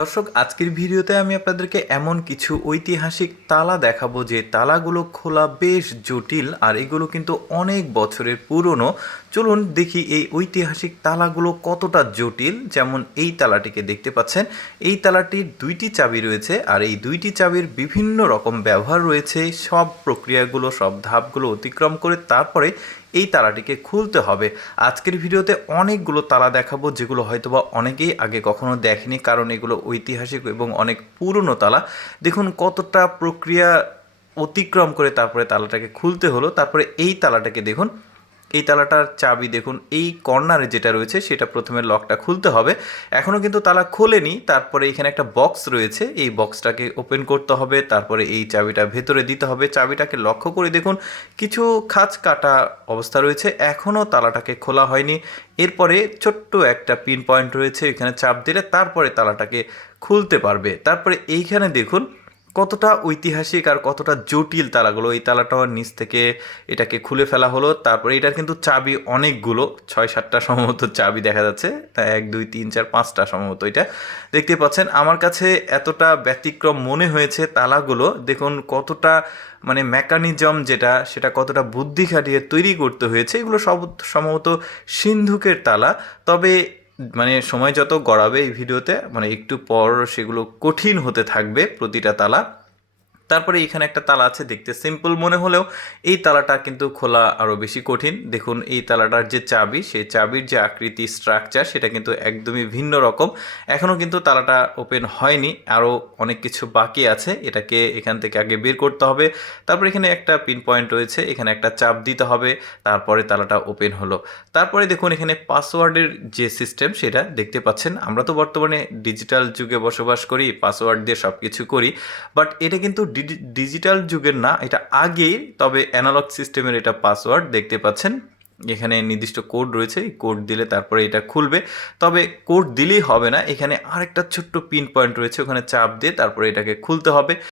দর্শক, আজকের ভিডিওতে আমি আপনাদেরকে এমন কিছু ঐতিহাসিক তালা দেখাবো যে তালাগুলো খোলা বেশ জটিল আর এগুলো কিন্তু অনেক বছরের পুরনো। চলুন দেখি এই ঐতিহাসিক তালাগুলো কতটা জটিল। যেমন এই তালাটিকে দেখতে পাচ্ছেন, এই তালাটির দুইটি চাবি রয়েছে আর এই দুইটি চাবির বিভিন্ন রকম ব্যবহার রয়েছে। সব প্রক্রিয়াগুলো, সব ধাপগুলো অতিক্রম করে তারপরে এই তালাটিকে খুলতে হবে। আজকের ভিডিওতে অনেকগুলো তালা দেখাবো যেগুলো হয়তোবা অনেকেই আগে কখনো দেখেনি, কারণ এগুলো ঐতিহাসিক এবং অনেক পুরনো তালা। দেখুন কতটা প্রক্রিয়া অতিক্রম করে তারপরে তালাটাকে খুলতে হলো। তারপরে এই তালাটাকে দেখুন, এই তালাটার চাবি দেখুন, এই কর্নারে যেটা রয়েছে সেটা প্রথমে লকটা খুলতে হবে। এখনও কিন্তু তালা খোলেনি। তারপরে এখানে একটা বক্স রয়েছে, এই বক্সটাকে ওপেন করতে হবে। তারপরে এই চাবিটা ভেতরে দিতে হবে। চাবিটাকে লক্ষ্য করে দেখুন কিছু খাঁজ কাটা অবস্থা রয়েছে, এখনও তালাটাকে খোলা হয়নি। এরপরে ছোট্ট একটা পিন পয়েন্ট রয়েছে, এখানে চাপ দিলে তারপরে তালাটাকে খুলতে পারবে। তারপরে এইখানে দেখুন কতটা ঐতিহাসিক আর কতটা জটিল তালাগুলো। এই তালাটাও নিচ থেকে এটাকে খুলে ফেলা হলো। তারপরে এটার কিন্তু চাবি অনেকগুলো, 6-7টা সম্ভবত চাবি দেখা যাচ্ছে। তা 1 2 3 4 5টা সম্ভবত এটা দেখতে পাচ্ছেন। আমার কাছে এতটা ব্যতিক্রম মনে হয়েছে তালাগুলো। দেখুন কতটা মানে মেকানিজম যেটা, সেটা কতটা বুদ্ধি খাটিয়ে তৈরি করতে হয়েছে। এগুলো সব সম্ভবত সিন্ধুকের তালা। তবে মানে সময় যত গড়াবে এই ভিডিওতে, মানে একটু পর সেগুলো কঠিন হতে থাকবে প্রতিটা তালা। তারপরে এখানে একটা তালা আছে, দেখতে সিম্পল মনে হলেও এই তালাটা কিন্তু খোলা আরও বেশি কঠিন। দেখুন এই তালাটার যে চাবি, সেই চাবির যে আকৃতি, স্ট্রাকচার, সেটা কিন্তু একদমই ভিন্ন রকম। এখনও কিন্তু তালাটা ওপেন হয়নি, আরও অনেক কিছু বাকি আছে। এটাকে এখান থেকে আগে বের করতে হবে। তারপরে এখানে একটা পিন পয়েন্ট রয়েছে, এখানে একটা চাপ দিতে হবে, তারপরে তালাটা ওপেন হলো। তারপরে দেখুন এখানে পাসওয়ার্ডের যে সিস্টেম সেটা দেখতে পাচ্ছেন। আমরা তো বর্তমানে ডিজিটাল যুগে বসবাস করি, পাসওয়ার্ড দিয়ে সব কিছু করি। বাট এটা কিন্তু ডিজিটাল যুগের না, এটা আগেই, তবে অ্যানালগ সিস্টেমের এটা পাসওয়ার্ড দেখতে পাচ্ছেন। এখানে নির্দিষ্ট কোড রয়েছে, এই কোড দিলে তারপরে এটা খুলবে। তবে কোড দিলেই হবে না, এখানে আরেকটা ছোট্ট পিন পয়েন্ট রয়েছে, ওখানে চাপ দিয়ে তারপরে এটাকে খুলতে হবে।